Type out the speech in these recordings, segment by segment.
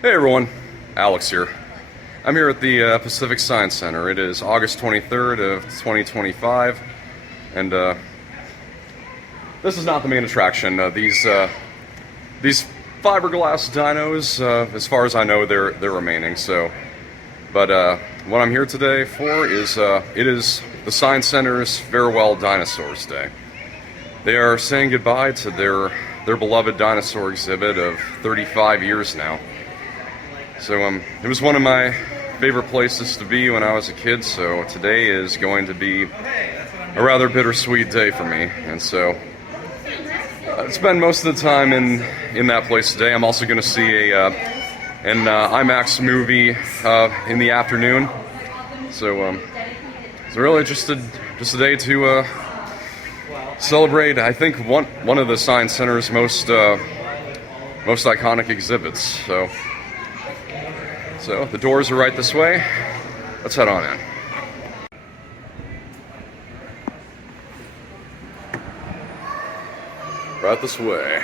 Hey everyone, Alex here. I'm here at the Pacific Science Center. It is August 23rd of 2025, and this is not the main attraction. These fiberglass dinos, as far as I know, they're remaining. So, but what I'm here today for is it is the Science Center's Farewell Dinosaurs Day. They are saying goodbye to their beloved dinosaur exhibit of 35 years now. So it was one of my favorite places to be when I was a kid, so today is going to be a rather bittersweet day for me. And so I spend most of the time in that place today. I'm also going to see an Imax movie in the afternoon. So really just a day to celebrate, I think, one of the Science Center's most iconic exhibits. So the doors are right this way. Let's head on in. Right this way.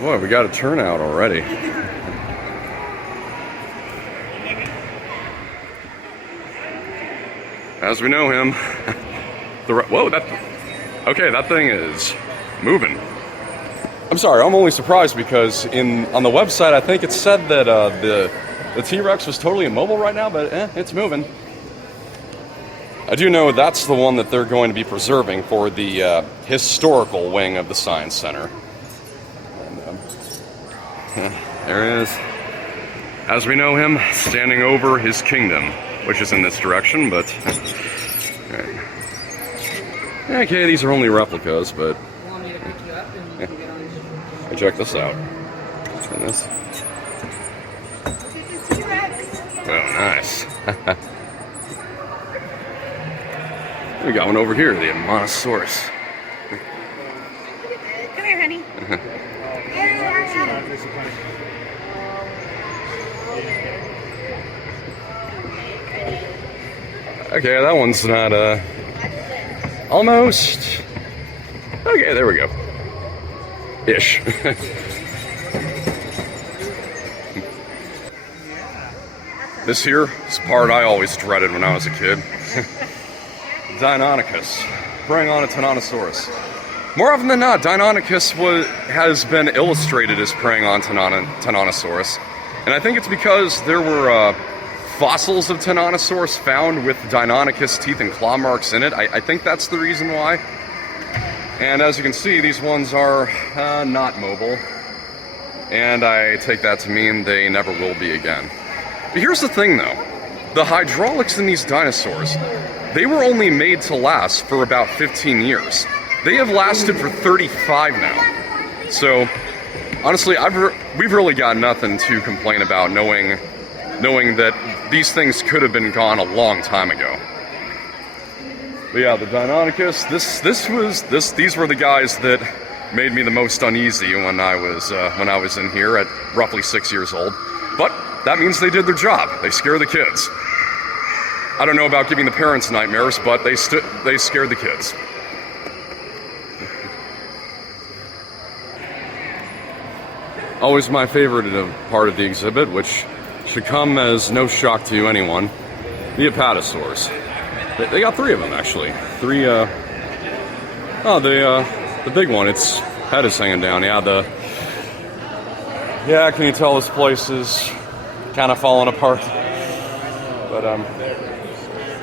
Boy, we got a turnout already. As we know him, that thing is moving. I'm sorry, I'm only surprised because on the website I think it said that the T-Rex was totally immobile right now, but it's moving. I do know that's the one that they're going to be preserving for the historical wing of the Science Center. And there he is. As we know him, standing over his kingdom, which is in this direction, but... Right. Okay, these are only replicas, but... Want me to pick you up and you can get on? Hey, check this out. Turn this. Oh, nice. We got one over here, the Dinosaurs. Come here, honey. Okay, that one's not, almost. Okay, there we go. Ish. This here is the part I always dreaded when I was a kid. Deinonychus, preying on a Tyrannosaurus. More often than not, Deinonychus has been illustrated as preying on Tyrannosaurus. And I think it's because there were fossils of Tyrannosaurus found with Deinonychus teeth and claw marks in it. I think that's the reason why. And as you can see, these ones are not mobile. And I take that to mean they never will be again. But here's the thing though. The hydraulics in these dinosaurs, they were only made to last for about 15 years. They have lasted for 35 now. So, honestly, we've really got nothing to complain about knowing that these things could have been gone a long time ago. But yeah, the Deinonychus, these were the guys that made me the most uneasy when I was in here at roughly 6 years old. But that means they did their job. They scare the kids. I don't know about giving the parents nightmares, but they scared the kids. Always my favorite part of the exhibit, which should come as no shock to anyone, the Apatosaurs. They got 3 of them, actually. 3, the big one, its head is hanging down. Yeah, can you tell this place is kind of falling apart? But,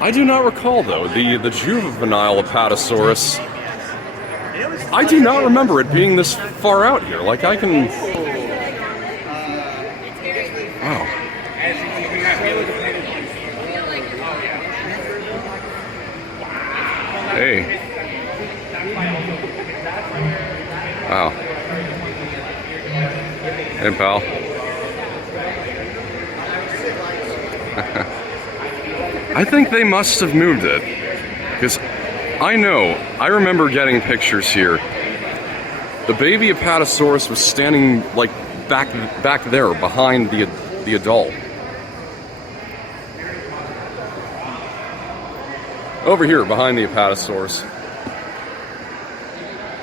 I do not recall, though, the juvenile Apatosaurus. I do not remember it being this far out here. Like, I can... Wow. Hey. Wow. Hey, pal. I think they must have moved it, because I remember getting pictures here. The baby Apatosaurus was standing like back there behind the adult. Over here behind the Apatosaurus.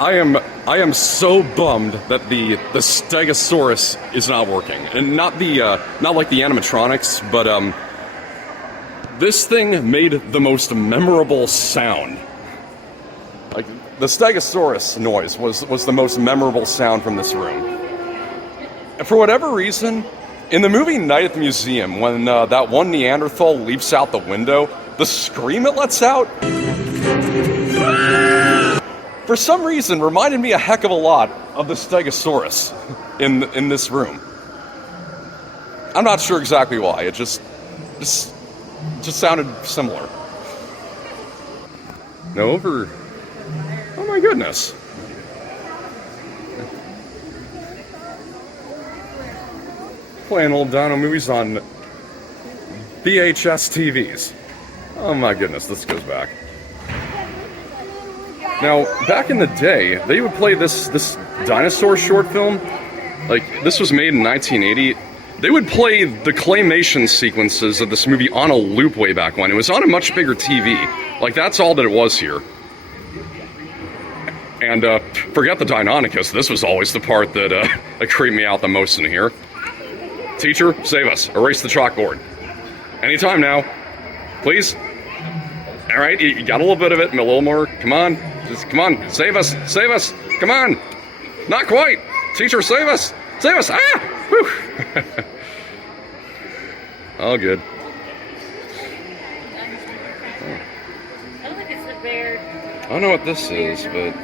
I am so bummed that the Stegosaurus is not working, and not like the animatronics, but this thing made the most memorable sound. Like the Stegosaurus noise was the most memorable sound from this room. And for whatever reason, in the movie Night at the Museum, when that one Neanderthal leaps out the window, the scream it lets out, for some reason, reminded me a heck of a lot of the Stegosaurus in this room. I'm not sure exactly why. It just sounded similar. Now over. Oh my goodness. Playing old dino movies on VHS TVs. Oh my goodness, this goes back. Now, back in the day, they would play this dinosaur short film. Like, this was made in 1980. They would play the claymation sequences of this movie on a loop way back when. It was on a much bigger TV. Like, that's all that it was here. And, forget the Deinonychus. This was always the part that, that creeped me out the most in here. Teacher, save us. Erase the chalkboard. Anytime now. Please. Alright, you got a little bit of it, and a little more. Come on. Just, come on. Save us. Save us. Come on. Not quite. Teacher, save us. Save us. Ah! Whew. All good. I don't think it's the bear. I don't know what this is, but...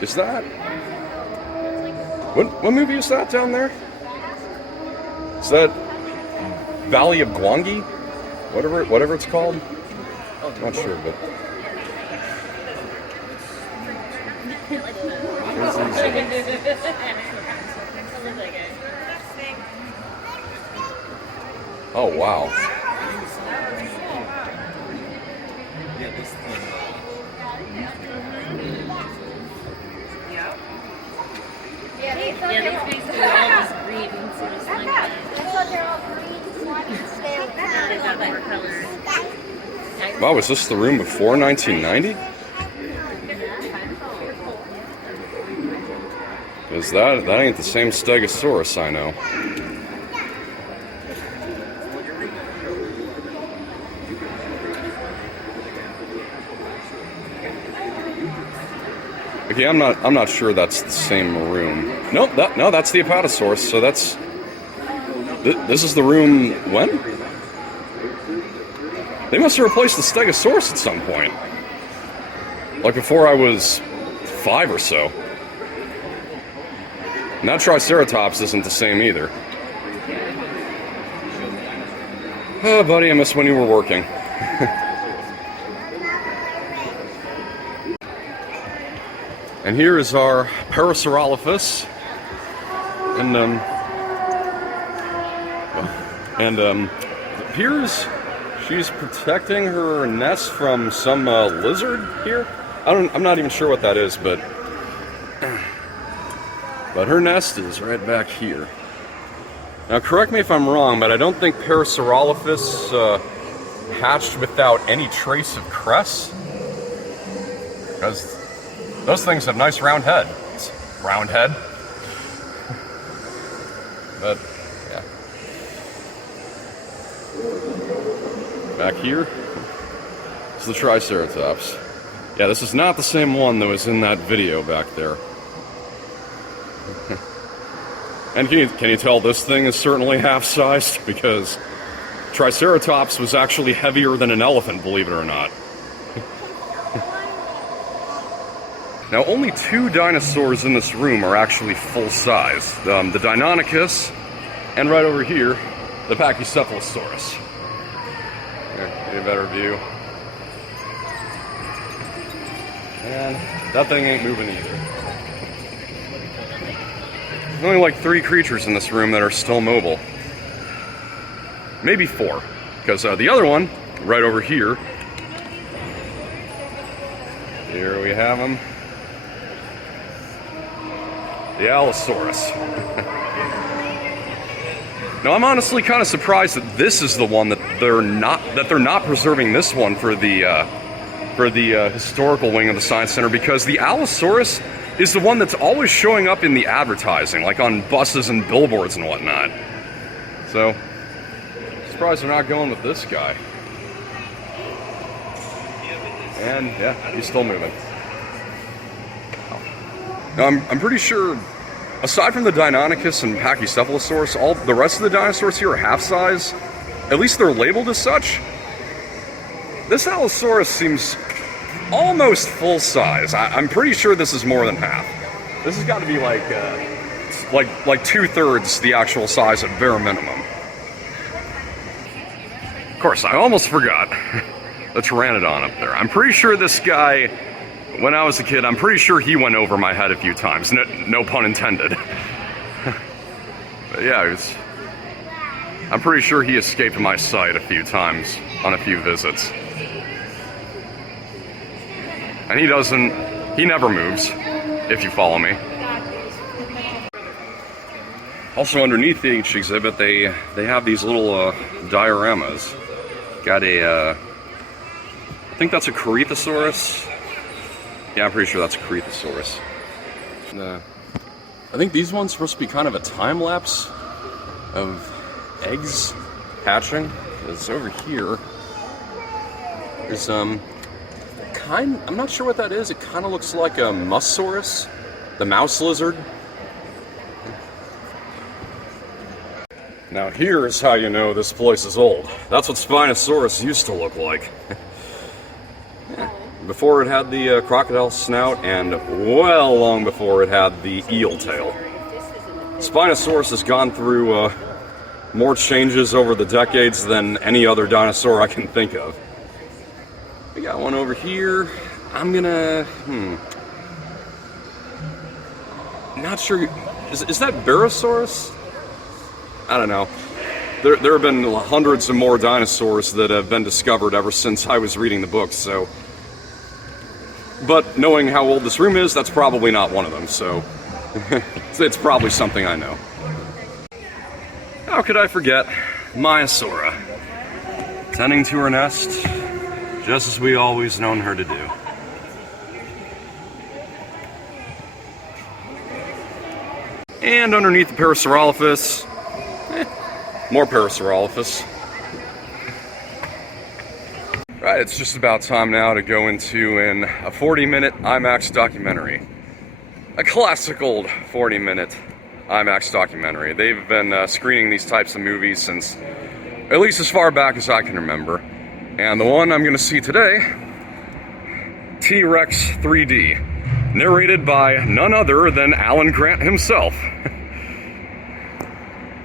is that... What movie is that down there? Is that... Valley of Gwangi? Whatever it's called? Not sure, but... Oh, wow. Yeah, they're basically all just green and sort of slimy. That's what they're all green, slimy, stale. Now they got more colors. Wow, was this the room before 1990? Because that ain't the same Stegosaurus I know. Okay, I'm not sure that's the same room. Nope, no, that's the Apatosaurus. So that's this is the room when? They must have replaced the Stegosaurus at some point, like before I was 5 or so. Now Triceratops isn't the same either. Oh, buddy, I miss when you were working. And here is our Parasaurolophus, and it appears she's protecting her nest from some lizard here. I'm not even sure what that is, but her nest is right back here. Now, correct me if I'm wrong, but I don't think Parasaurolophus hatched without any trace of crest, because those things have nice round head. Round head. But, yeah. Back here is the Triceratops. Yeah, this is not the same one that was in that video back there. And can you tell this thing is certainly half-sized? Because Triceratops was actually heavier than an elephant, believe it or not. Now, only 2 dinosaurs in this room are actually full-size. The Deinonychus, and right over here, the Pachycephalosaurus. Here, get a better view. And that thing ain't moving either. There's only like 3 creatures in this room that are still mobile. Maybe 4, because the other one, right over here, here we have him. The Allosaurus. Now, I'm honestly kind of surprised that this is the one that they're not preserving this one for the for the historical wing of the Science Center, because the Allosaurus is the one that's always showing up in the advertising, like on buses and billboards and whatnot. So, surprised they're not going with this guy. And yeah, he's still moving. Now, I'm pretty sure, aside from the Deinonychus and Pachycephalosaurus, all the rest of the dinosaurs here are half size. At least they're labeled as such. This Allosaurus seems almost full size. I'm pretty sure this is more than half. This has got to be like 2/3 the actual size at bare minimum. Of course, I almost forgot the Pteranodon up there. I'm pretty sure this guy, when I was a kid, I'm pretty sure he went over my head a few times. No pun intended. But yeah, I'm pretty sure he escaped my sight a few times on a few visits. And he never moves, if you follow me. Also underneath each exhibit, they have these little dioramas. Got I think that's a Corythosaurus. Yeah, I'm pretty sure that's a Corythosaurus. I think these ones are supposed to be kind of a time lapse of eggs hatching. It's over here. There's I'm not sure what that is. It kind of looks like a Muskosaurus, the mouse lizard. Now here's how you know this place is old. That's what Spinosaurus used to look like. Before it had the crocodile snout, and well long before it had the eel tail. Spinosaurus has gone through more changes over the decades than any other dinosaur I can think of. We got one over here. I'm gonna, not sure, is that Barosaurus? I don't know. There have been hundreds of more dinosaurs that have been discovered ever since I was reading the books, so. But knowing how old this room is, that's probably not one of them, so. It's probably something I know. How could I forget Maiasaura, tending to her nest, just as we always known her to do. And underneath the Parasaurolophus, more Parasaurolophus. Right, it's just about time now to go into a 40-minute IMAX documentary. A classic old 40-minute IMAX documentary. They've been screening these types of movies since at least as far back as I can remember. And the one I'm going to see today, T-Rex 3D, narrated by none other than Alan Grant himself.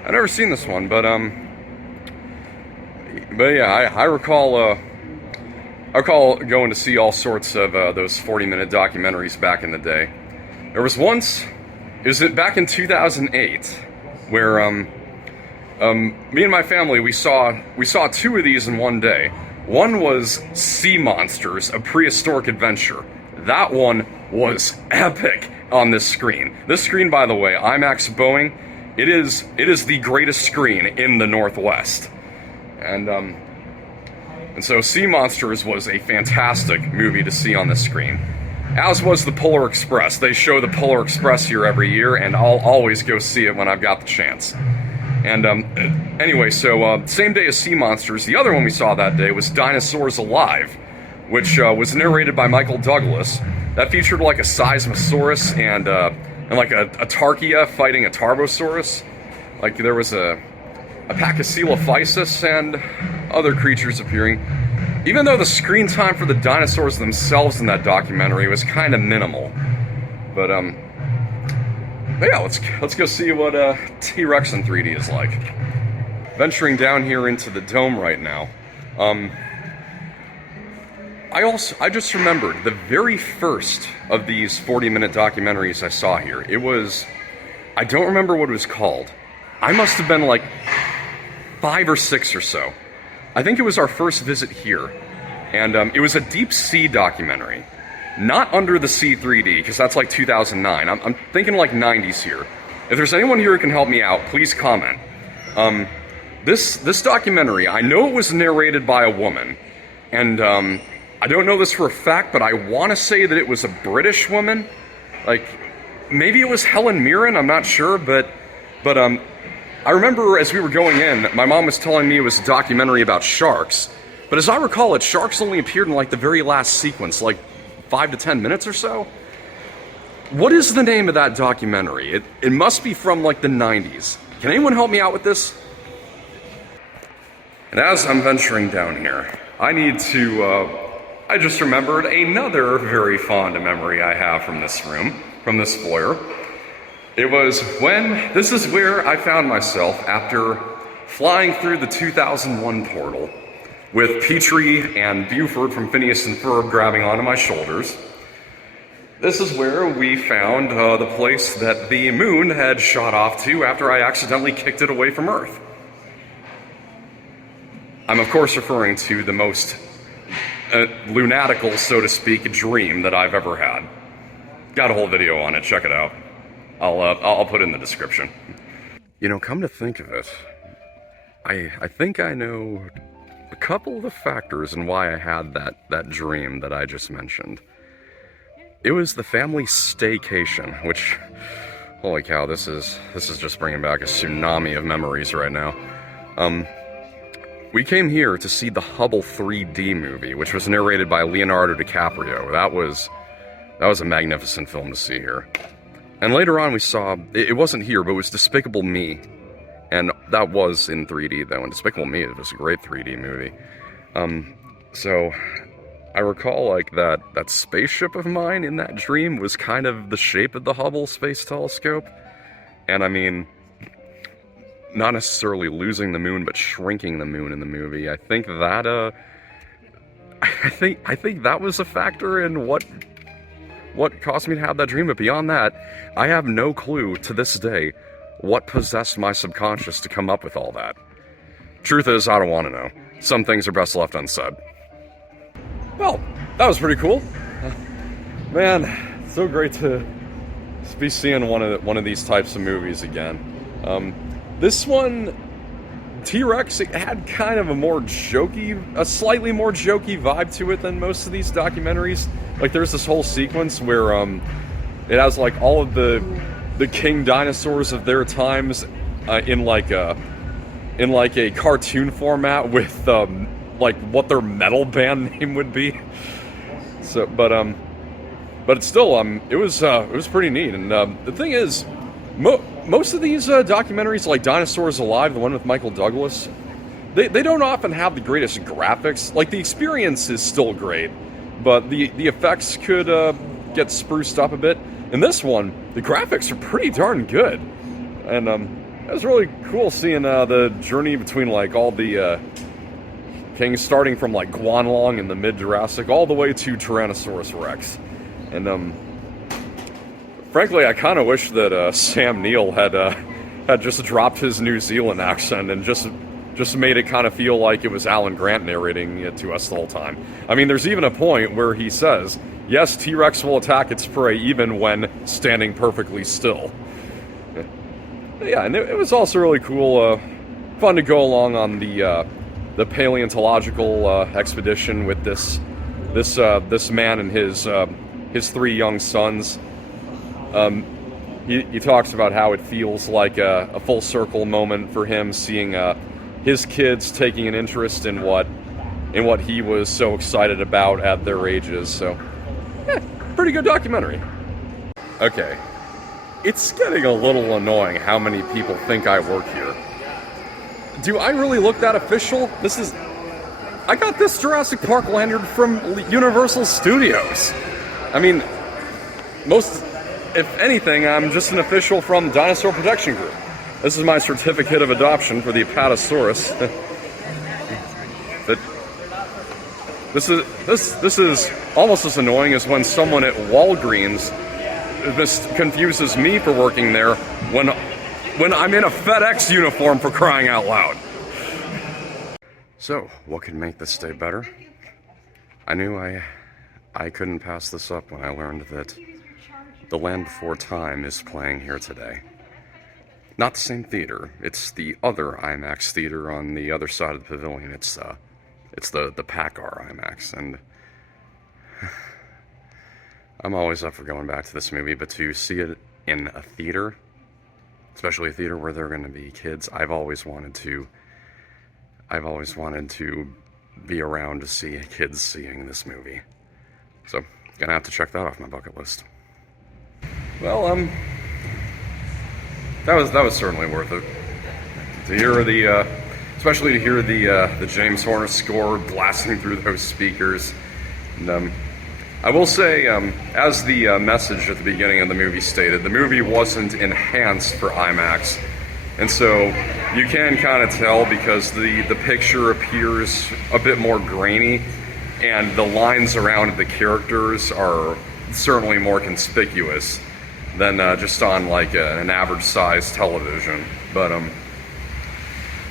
I've never seen this one, but yeah, I recall going to see all sorts of those 40-minute documentaries back in the day. There was once, back in 2008, where me and my family, we saw two of these in one day. One was Sea Monsters, a prehistoric adventure. That one was epic on this screen. This screen, by the way, IMAX Boeing, it is the greatest screen in the Northwest. And so Sea Monsters was a fantastic movie to see on the screen. As was the Polar Express. They show the Polar Express here every year, and I'll always go see it when I've got the chance. And anyway, so same day as Sea Monsters, the other one we saw that day was Dinosaurs Alive, which was narrated by Michael Douglas. That featured like a Seismosaurus and like a Tarkia fighting a Tarbosaurus. Like there was a Pachycephalosaurus and other creatures appearing. Even though the screen time for the dinosaurs themselves in that documentary was kind of minimal. But yeah, let's go see what T-Rex in 3D is like. Venturing down here into the dome right now. I just remembered the very first of these 40-minute documentaries I saw here. It was, I don't remember what it was called. I must have been like 5 or 6 or so. I think it was our first visit here. And it was a deep sea documentary. Not Under the Sea 3D, because that's like 2009. I'm thinking like 90s here. If there's anyone here who can help me out, please comment. This documentary, I know it was narrated by a woman. And I don't know this for a fact, but I want to say that it was a British woman. Like, maybe it was Helen Mirren, I'm not sure, but I remember as we were going in, my mom was telling me it was a documentary about sharks. But as I recall it, sharks only appeared in like the very last sequence, like 5 to 10 minutes or so. What is the name of that documentary? It must be from like the 90s. Can anyone help me out with this? And as I'm venturing down here, I need to, I just remembered another very fond memory I have from this room, from this foyer. It was when, this is where I found myself after flying through the 2001 portal with Petrie and Buford from Phineas and Ferb grabbing onto my shoulders. This is where we found the place that the moon had shot off to after I accidentally kicked it away from Earth. I'm of course referring to the most lunatical, so to speak, dream that I've ever had. Got a whole video on it, check it out. I'll put it in the description. You know, come to think of it, I think I know a couple of the factors in why I had that dream that I just mentioned. It was the family staycation, which, holy cow, this is just bringing back a tsunami of memories right now. We came here to see the Hubble 3D movie, which was narrated by Leonardo DiCaprio. That was a magnificent film to see here. And later on we saw, it wasn't here, but it was Despicable Me. And that was in 3D though, and Despicable Me, it was a great 3D movie. So I recall like that spaceship of mine in that dream was kind of the shape of the Hubble Space Telescope. And I mean, not necessarily losing the moon, but shrinking the moon in the movie. I think that, I think that was a factor in what caused me to have that dream. But beyond that, I have no clue to this day what possessed my subconscious to come up with all that. Truth is, I don't want to know. Some things are best left unsaid. Well, that was pretty cool. Man, so great to be seeing one of these types of movies again. This one, T-Rex, it had kind of a slightly more jokey vibe to it than most of these documentaries. Like, there's this whole sequence where it has like all of the king dinosaurs of their times in like a cartoon format with like what their metal band name would be. So, but it's still it was pretty neat. And the thing is, most of these documentaries, like Dinosaurs Alive, the one with Michael Douglas, they don't often have the greatest graphics. Like, the experience is still great, but the effects could get spruced up a bit. In this one, the graphics are pretty darn good, and it was really cool seeing the journey between like all the kings, starting from like Guanlong in the mid-Jurassic all the way to Tyrannosaurus Rex. And frankly, I kind of wish that Sam Neill had just dropped his New Zealand accent and just made it kind of feel like it was Alan Grant narrating it to us the whole time. I mean, there's even a point where he says, yes, T-Rex will attack its prey even when standing perfectly still. Yeah, and it was also really cool, fun to go along on the paleontological expedition with this man and his 3 young sons. He talks about how it feels like a full circle moment for him, seeing his kids taking an interest in what he was so excited about at their ages. So, yeah, pretty good documentary. Okay, it's getting a little annoying how many people think I work here. Do I really look that official? I got this Jurassic Park lanyard from Universal Studios. I mean, if anything, I'm just an official from Dinosaur Protection Group. This is my certificate of adoption for the Apatosaurus. But this is almost as annoying as when someone at Walgreens confuses me for working there when I'm in a FedEx uniform, for crying out loud. So, what could make this day better? I knew I couldn't pass this up when I learned that The Land Before Time is playing here today. Not the same theater. It's the other Imax theater on the other side of the pavilion. It's the Paccar Imax, and I'm always up for going back to this movie, but to see it in a theater, especially a theater where there are going to be kids, I've always wanted to be around to see kids seeing this movie. So, gonna have to check that off my bucket list. Well, that was certainly worth it. To hear especially to hear the James Horner score blasting through those speakers. And I will say, as the message at the beginning of the movie stated, the movie wasn't enhanced for Imax. And so you can kind of tell because the picture appears a bit more grainy, and the lines around the characters are certainly more conspicuous than just on like an average size television. But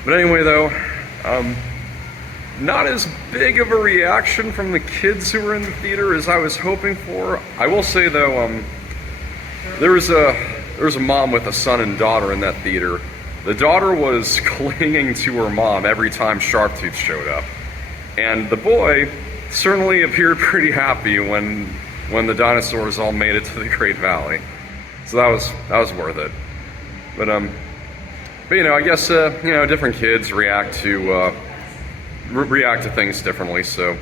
anyway though, not as big of a reaction from the kids who were in the theater as I was hoping for. I will say though, there was a mom with a son and daughter in that theater. The daughter was clinging to her mom every time Sharptooth showed up. And the boy certainly appeared pretty happy when the dinosaurs all made it to the Great Valley. So that was worth it. But you know, I guess you know, different kids react to things differently. So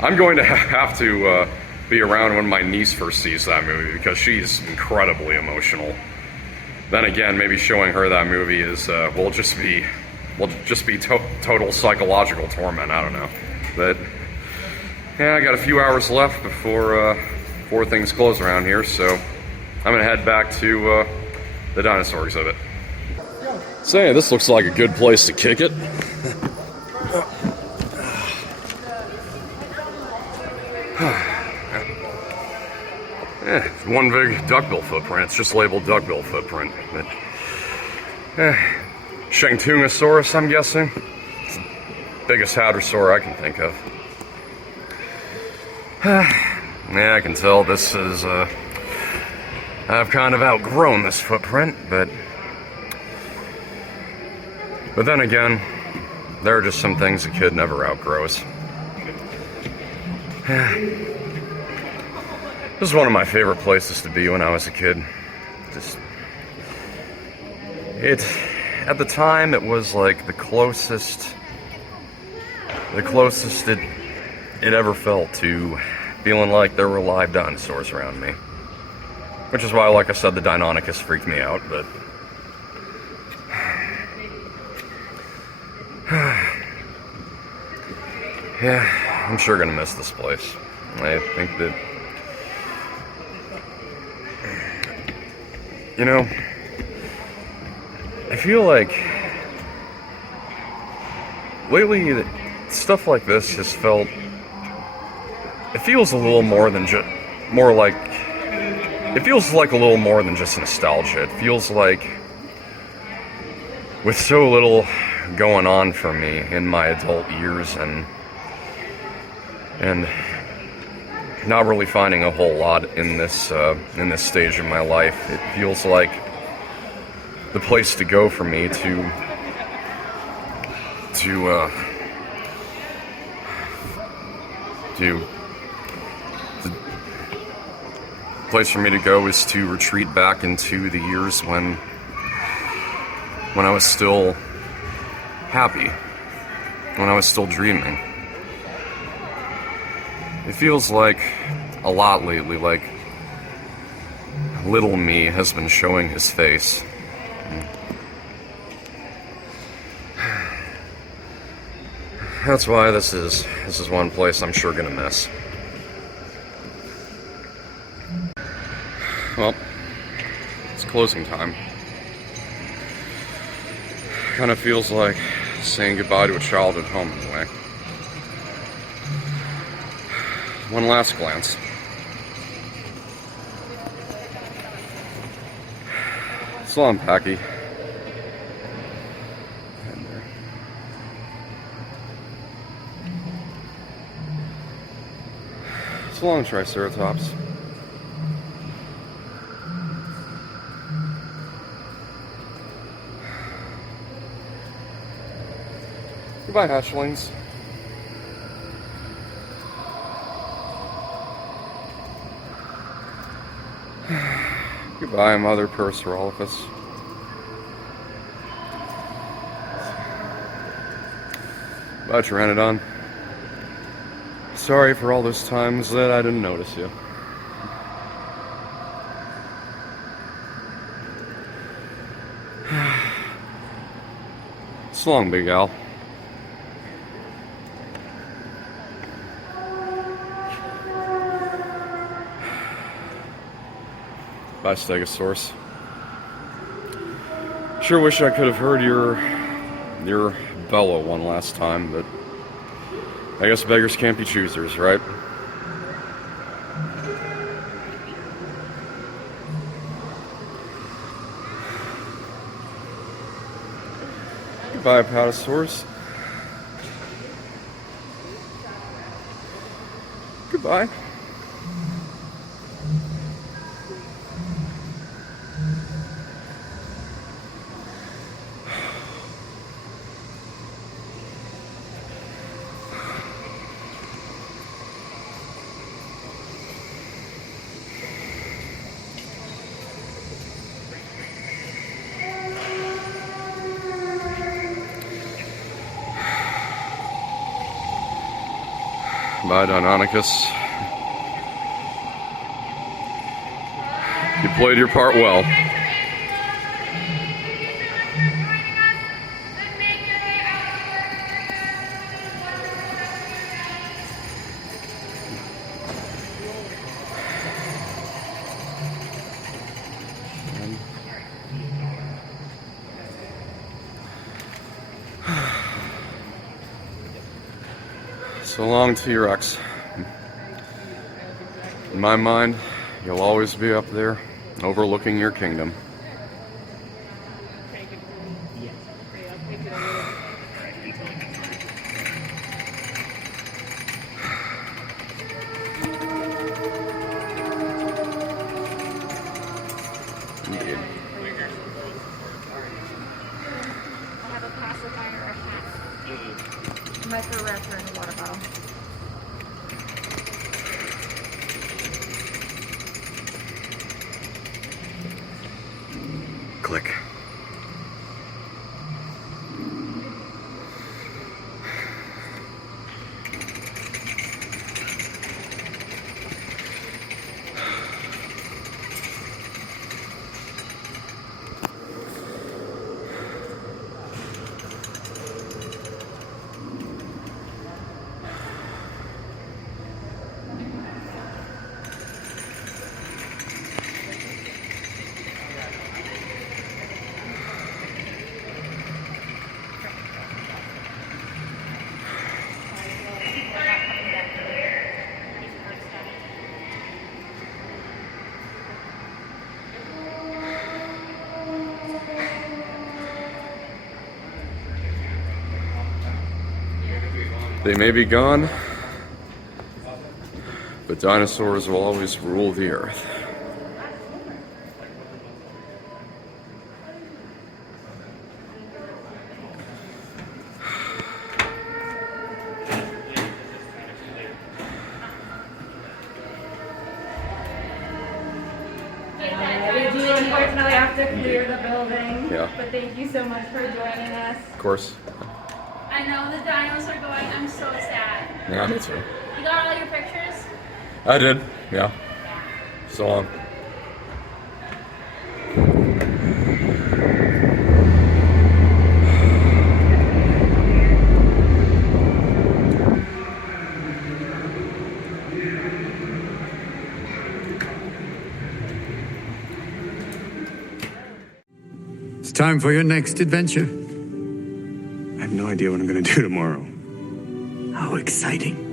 I'm going to have to be around when my niece first sees that movie because she's incredibly emotional. Then again, maybe showing her that movie is will just be total psychological torment. I don't know, but yeah, I got a few hours left before things close around here, so I'm gonna head back to the dinosaur exhibit. So yeah, this looks like a good place to kick it. Yeah, one big duckbill footprint. It's just labeled duckbill footprint. But, Shantungosaurus, I'm guessing. It's the biggest hadrosaur I can think of. Yeah, I can tell this is, I've kind of outgrown this footprint, but then again, there are just some things a kid never outgrows. This is one of my favorite places to be when I was a kid. At the time, it was like the closest it ever felt to feeling like there were live dinosaurs around me. Which is why, like I said, the Deinonychus freaked me out, but yeah, I'm sure gonna miss this place. I think that, you know, I feel like lately stuff like this has felt, it feels a little more than just, it feels like a little more than just nostalgia. It feels like with so little going on for me in my adult years and not really finding a whole lot in this stage of my life, it feels like the place to go for me to place for me to go is to retreat back into the years when I was still happy, when I was still dreaming. It feels like a lot lately, like little me has been showing his face. That's why this is one place I'm sure gonna miss. Well, it's closing time. Kind of feels like saying goodbye to a childhood home in a way. One last glance. So long, Packy. So long, Triceratops. Goodbye, hatchlings. Goodbye, Mother Perserolicus. Bye, Pteranodon. Sorry for all those times that I didn't notice you. So long, Big Al. Bye, Stegosaurus. Sure wish I could have heard your bellow one last time, but I guess beggars can't be choosers, right? Goodbye, Apatosaurus. Goodbye. Bye, Deinonychus. You played your part well. So long, T-Rex. In my mind, you'll always be up there, overlooking your kingdom. Indeed. I have a pacifier, a hat, micro-raptor, and a water bottle. Click. They may be gone, but dinosaurs will always rule the earth. We do unfortunately have to clear the building. Yeah. But thank you so much for joining us. Of course. I know the dinos are going. I'm so sad. Yeah, me too. You got all your pictures? I did, yeah. So long. It's time for your next adventure. I have no idea what I'm going to do tomorrow. How exciting.